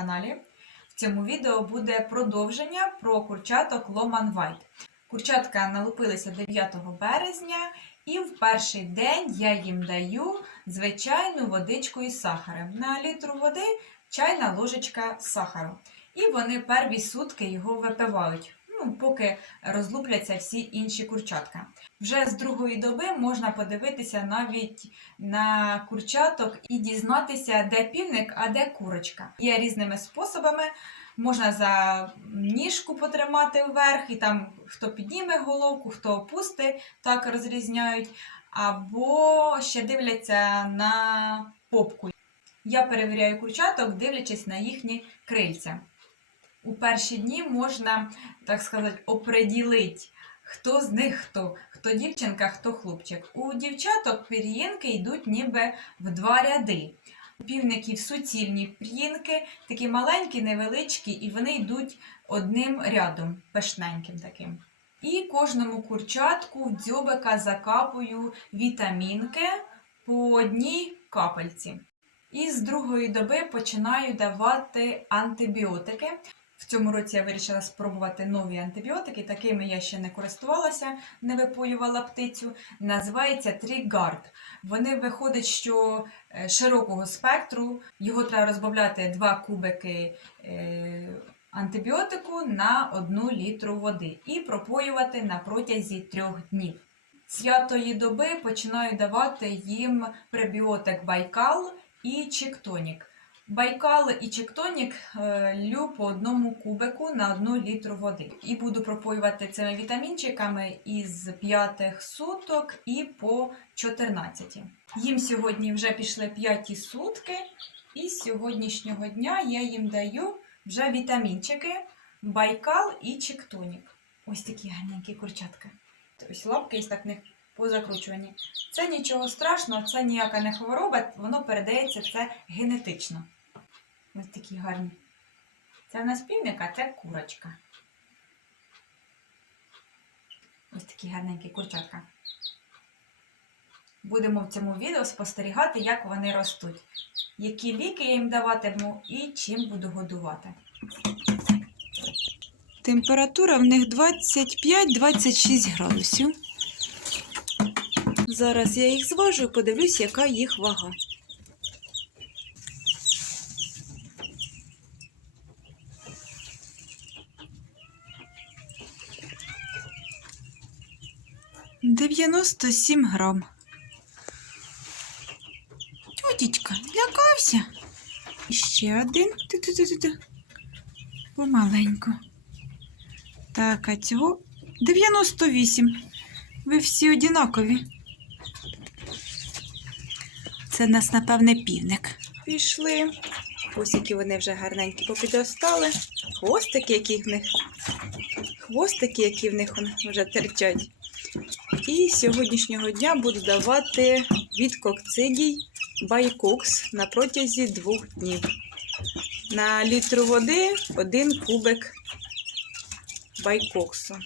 каналі. В цьому відео буде продовження про курчаток Ломан Вайт. Курчатка налупилися 9 березня, і в перший день я їм даю звичайну водичку із сахаром. На літру води чайна ложечка сахару. І вони перві сутки його випивають, ну, поки розлупляться всі інші курчатка. Вже з другої доби можна подивитися навіть на курчаток і дізнатися, де півник, а де курочка. Є різними способами. Можна за ніжку потримати вверх, і там хто підніме головку, хто опусти, так розрізняють. Або ще дивляться на попку. Я перевіряю курчаток, дивлячись на їхні крильця. У перші дні можна, так сказати, оприділити, хто з них хто, хто дівчинка, хто хлопчик. У дівчаток пір'їнки йдуть ніби в два ряди. У півників суцільні пір'їнки, такі маленькі, невеличкі, і вони йдуть одним рядом, пишненьким таким. І кожному курчатку в дзьобика закапую вітамінки по одній капельці. І з другої доби починаю давати антибіотики. В цьому році я вирішила спробувати нові антибіотики. Такими я ще не користувалася, не випоювала птицю. Називається Трігард. Вони виходять, що е, широкого спектру. Його треба розбавляти 2 кубики е, антибіотику на 1 літру води і пропоювати на протязі 3 днів. З п'ятої доби починаю давати їм пребіотик Байкал і Чектонік. Байкал і Чектонік е, лю по одному кубику на одну літру води. І буду пропоювати цими вітамінчиками із 5 суток і по 14. Їм сьогодні вже пішли 5 сутки, і з сьогоднішнього дня я їм даю вже вітамінчики Байкал і Чектонік. Ось такі гарненькі курчатка. Ось лапки із так в них позакручувані. Це нічого страшного, це ніяка не хвороба, воно передається це генетично. Ось такі гарні. Це в нас півник, а це курочка. Ось такі гарненькі курчатка. Будемо в цьому відео спостерігати, як вони ростуть, які ліки я їм даватиму і чим буду годувати. Температура в них 25-26 градусів. Зараз я їх зважу і подивлюсь, яка їх вага. Дев'яносто сім грам. Тютечка, лякався. І Ще один. Ти-ти-ти-ти. Помаленьку. Так, а цього 98. Ви всі однакові. Це нас, напевне, півник. Пішли. Ось які вони вже гарненькі попідростали. Хвостики, які в них. Хвостики, які в них вже терчать. І сьогоднішнього дня буду давати від кокцидій байкокс на протязі двох днів. На літру води один кубик байкоксу.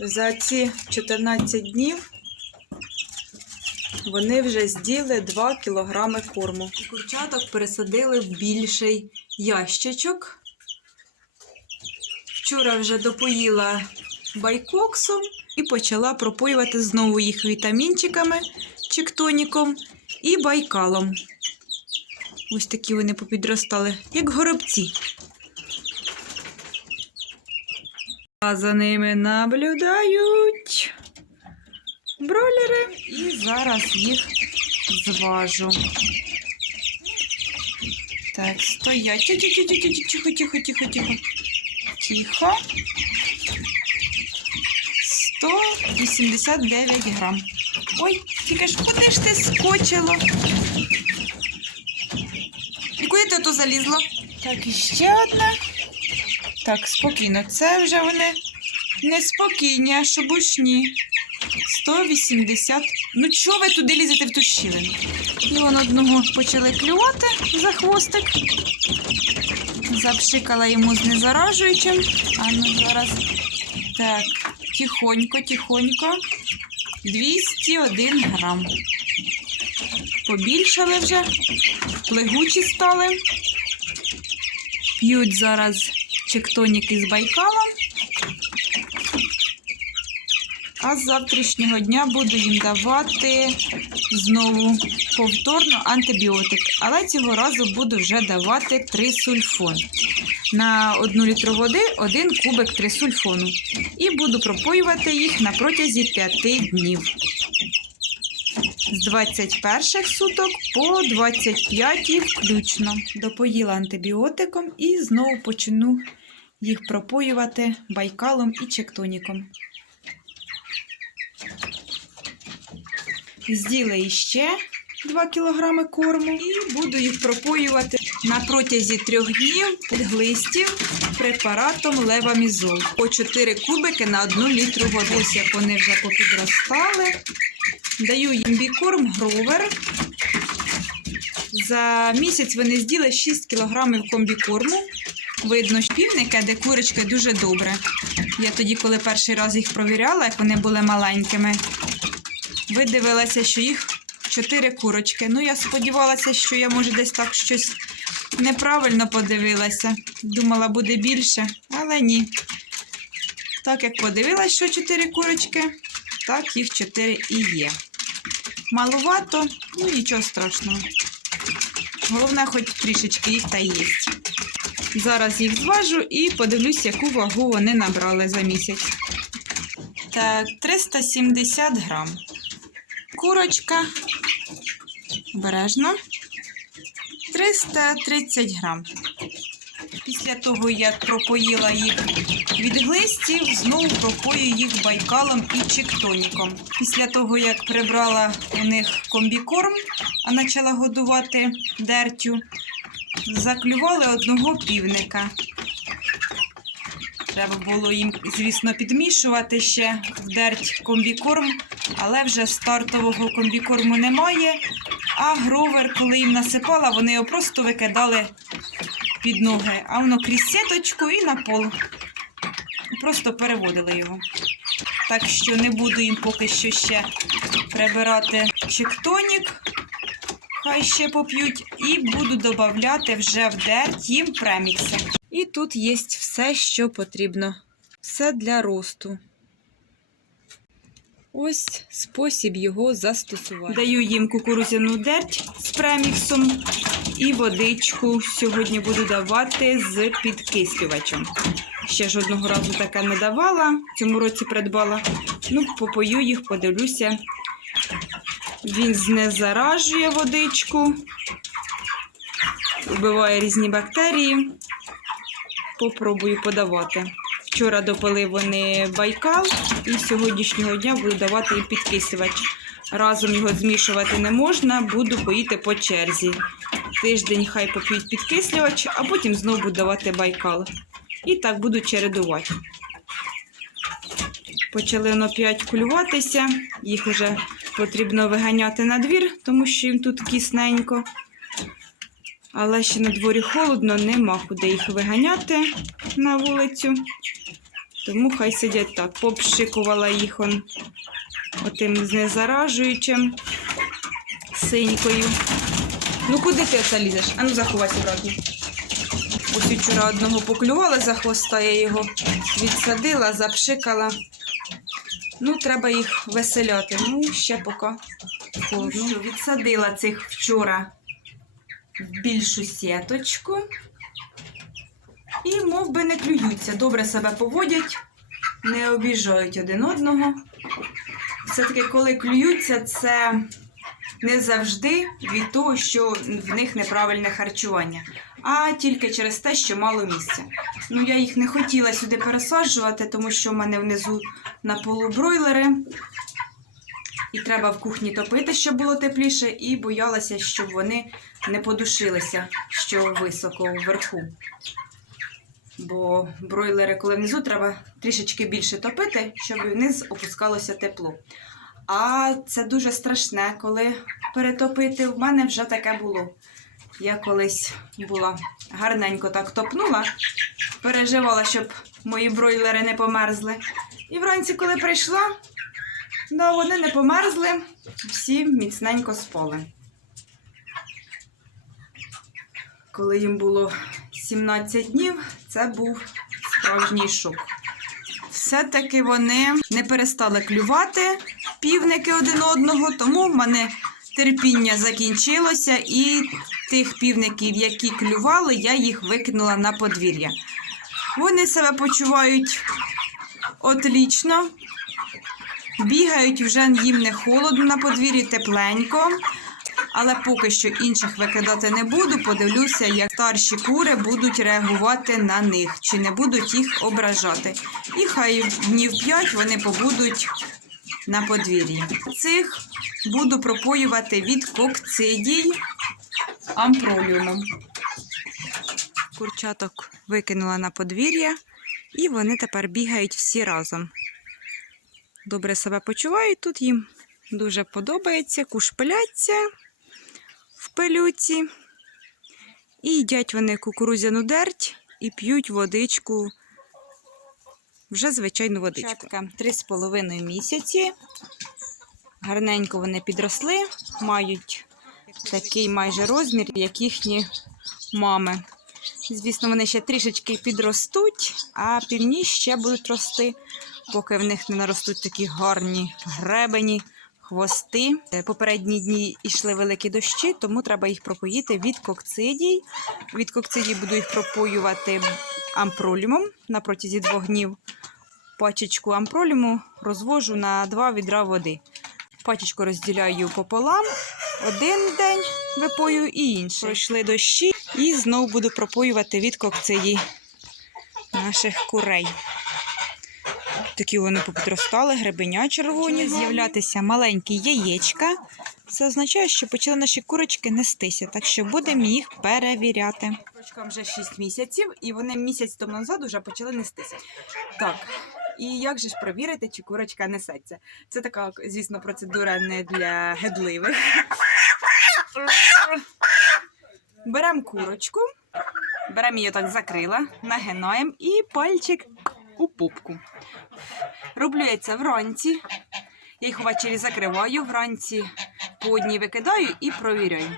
За ці 14 днів вони вже з'їли 2 кілограми корму. Курчаток пересадили в більший ящичок. Вчора вже допоїла байкоксом і почала пропоювати знову їх вітамінчиками, чектоніком і байкалом. Ось такі вони попідростали, як горобці. А за ними наблюдають бройлери. І зараз їх зважу. Так, стоять. Тихо, тихо, тихо, тихо, тихо. Тихо. 189 грам. Ой, тільки ж куди ж ти скочило? І куди ти тут залізло? Так, і ще одна. Так, спокійно. Це вже вони неспокійні, а шобушні. 180. Ну, чого ви туди лізете в ту щілину? І вон одного почали клювати за хвостик. Запшикала йому знезаражуючим. А ну зараз. Так, тихонько, тихонько. 201 грам. Побільшали вже. плегучі стали. П'ють зараз чектоніки з Байкала. А з завтрашнього дня буду їм давати знову повторно антибіотик. Але цього разу буду вже давати трисульфон. На 1 літру води 1 кубик трисульфону. І буду пропоювати їх на протязі 5 днів. З 21 суток по 25 включно. Допоїла антибіотиком і знову почну їх пропоювати байкалом і чектоніком. З'їла іще 2 кг корму і буду їх пропоювати на протязі трьох днів глистів препаратом левамізол. По 4 кубики на 1 літру води. Ось як вони вже попідростали. Даю їм бікорм гровер. За місяць вони з'їли 6 кг комбікорму. Видно, півника, де курочки дуже добре. Я тоді, коли перший раз їх провіряла, як вони були маленькими, видивилася, що їх 4 курочки. Ну, я сподівалася, що я, може, десь так щось неправильно подивилася. Думала, буде більше, але ні. Так як подивилась, що 4 курочки, так їх 4 і є. Малувато, ну нічого страшного. Головне, хоч трішечки їх та є. Зараз їх зважу і подивлюсь, яку вагу вони набрали за місяць. Так, 370 грам. Курочка. Обережно. 330 грам. Після того, як пропоїла їх від глистів, знову пропою їх байкалом і чіктоніком. Після того, як прибрала у них комбікорм, а почала годувати дертю, заклювали одного півника. Треба було їм, звісно, підмішувати ще в дерть комбікорм, але вже стартового комбікорму немає. А гровер, коли їм насипала, вони його просто викидали під ноги, а воно крізь сіточку і на пол. Просто переводили його. Так що не буду їм поки що ще прибирати чектонік. Хай ще поп'ють, і буду додавати вже в дерть їм премікси. І тут є все, що потрібно. Все для росту. Ось спосіб його застосувати. Даю їм кукурудзяну дерть з преміксом і водичку сьогодні буду давати з підкислювачем. Ще жодного разу таке не давала, цьому році придбала. Ну, попою їх, подивлюся. Він знезаражує водичку, вбиває різні бактерії. Попробую подавати. Вчора допили вони байкал і з сьогоднішнього дня буду давати їм підкислювач. Разом його змішувати не можна, буду поїти по черзі. Тиждень хай поп'ють підкислювач, а потім знову буду давати байкал. І так буду чередувати. Почали воно п'ять кулюватися, їх вже потрібно виганяти на двір, тому що їм тут кисненько. Але ще на дворі холодно, нема куди їх виганяти на вулицю. Тому хай сидять так. Попшикувала їх он отим знезаражуючим синькою. Ну куди ти оце лізеш? Ану заховайся обратно. Ось вчора одного поклювала за хвоста, я його відсадила, запшикала. Ну, треба їх веселяти. Ну, ще поки холодно. Що, відсадила цих вчора в більшу сіточку. І мов би не клюються, добре себе поводять, не обіжають один одного. Все-таки, коли клюються, це не завжди від того, що в них неправильне харчування, а тільки через те, що мало місця. Ну, я їх не хотіла сюди пересаджувати, тому що в мене внизу на полу бройлери. І треба в кухні топити, щоб було тепліше, і боялася, щоб вони не подушилися, що високо вверху. Бо бройлери, коли внизу, треба трішечки більше топити, щоб вниз опускалося тепло. А це дуже страшне, коли перетопити. В мене вже таке було. Я колись була гарненько так топнула, переживала, щоб мої бройлери не померзли. І вранці, коли прийшла, да, вони не померзли, всі міцненько спали. коли їм було 17 днів, це був справжній шок. Все-таки вони не перестали клювати півники один одного, тому в мене терпіння закінчилося, і тих півників, які клювали, я їх викинула на подвір'я. Вони себе почувають отлічно. Бігають вже їм не холодно на подвір'ї, тепленько. Але поки що інших викидати не буду. Подивлюся, як старші кури будуть реагувати на них, чи не будуть їх ображати. І хай днів 5 вони побудуть на подвір'ї. Цих буду пропоювати від кокцидій ампроліумом. Курчаток викинула на подвір'я, і вони тепер бігають всі разом. Добре себе почувають тут їм дуже подобається, кушпиляться в пилюці. І їдять вони кукурудзяну дерть і п'ють водичку, вже звичайну водичку. Три з половиною місяці. Гарненько вони підросли, мають такий майже розмір, як їхні мами. Звісно, вони ще трішечки підростуть, а півні ще будуть рости, поки в них не наростуть такі гарні гребені, хвости. Е, Попередні дні йшли великі дощі, тому треба їх пропоїти від кокцидій. Від кокцидій буду їх пропоювати ампролімом на протязі двох днів. Пачечку ампроліму розвожу на два відра води. Пачечку розділяю пополам. Один день випою і інший. Пройшли дощі і знову буду пропоювати від кокцидій наших курей. Такі вони попідростали, гребеня червоні, з'являтися маленькі яєчка. Це означає, що почали наші курочки нестися, так що будемо їх перевіряти. Курочкам вже 6 місяців, і вони місяць тому назад вже почали нестися. Так. І як же ж провірити, чи курочка несеться? Це така, звісно, процедура не для гедливих. Беремо курочку, беремо її так закрила, нагинаємо і пальчик у пупку. Роблю я це вранці. Я їх ввечері закриваю, вранці по одній викидаю і провіряю.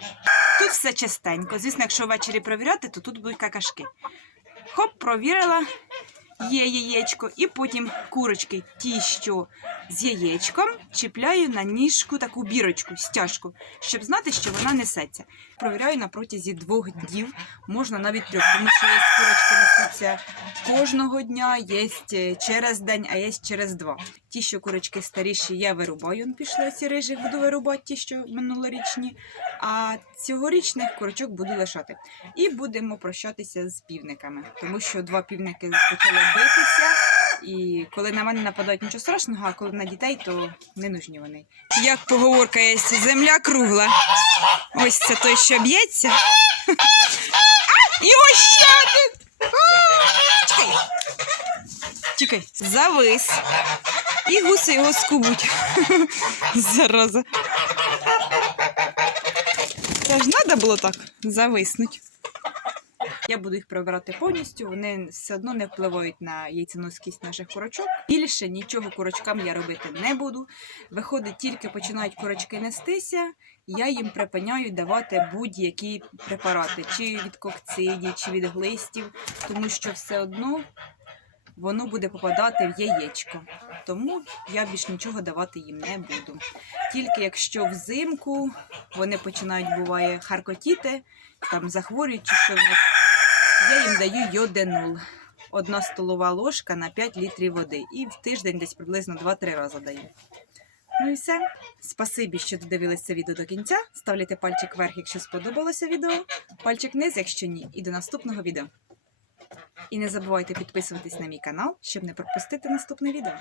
Тут все чистенько. Звісно, якщо ввечері провіряти, то тут будуть какашки. Хоп, провірила, є яєчко, і потім курочки, ті, що з яєчком, чіпляю на ніжку таку бірочку, стяжку, щоб знати, що вона несеться. Провіряю на протязі двох днів, можна навіть трьох, тому що є курочки несуться кожного дня, є через день, а є через два. Ті, що курочки старіші, я вирубаю, пішли ці рижих, буду вирубати ті, що минулорічні, а цьогорічних курочок буду лишати. І будемо прощатися з півниками, тому що два півники почали битися. І коли на мене нападають нічого страшного, а коли на дітей, то не нужні вони. Як поговорка є, земля кругла. Ось це той, що б'ється. І ось ще один. Чекай. Чекай, завис. І гуси його скубуть. Зараза. Це ж треба було так зависнуть. Я буду їх прибирати повністю, вони все одно не впливають на яйценоскість наших курочок. Більше нічого курочкам я робити не буду. Виходить, тільки починають курочки нестися, я їм припиняю давати будь-які препарати, чи від кокциді, чи від глистів, тому що все одно воно буде попадати в яєчко. Тому я більш нічого давати їм не буду. Тільки якщо взимку вони починають буває харкотіти, там захворюють чи що я їм даю йоденол. Одна столова ложка на 5 літрів води. І в тиждень десь приблизно 2-3 рази даю. Ну і все. Спасибі, що додивились це відео до кінця. Ставляйте пальчик вверх, якщо сподобалося відео, пальчик вниз, якщо ні. І до наступного відео. І не забувайте підписуватись на мій канал, щоб не пропустити наступне відео.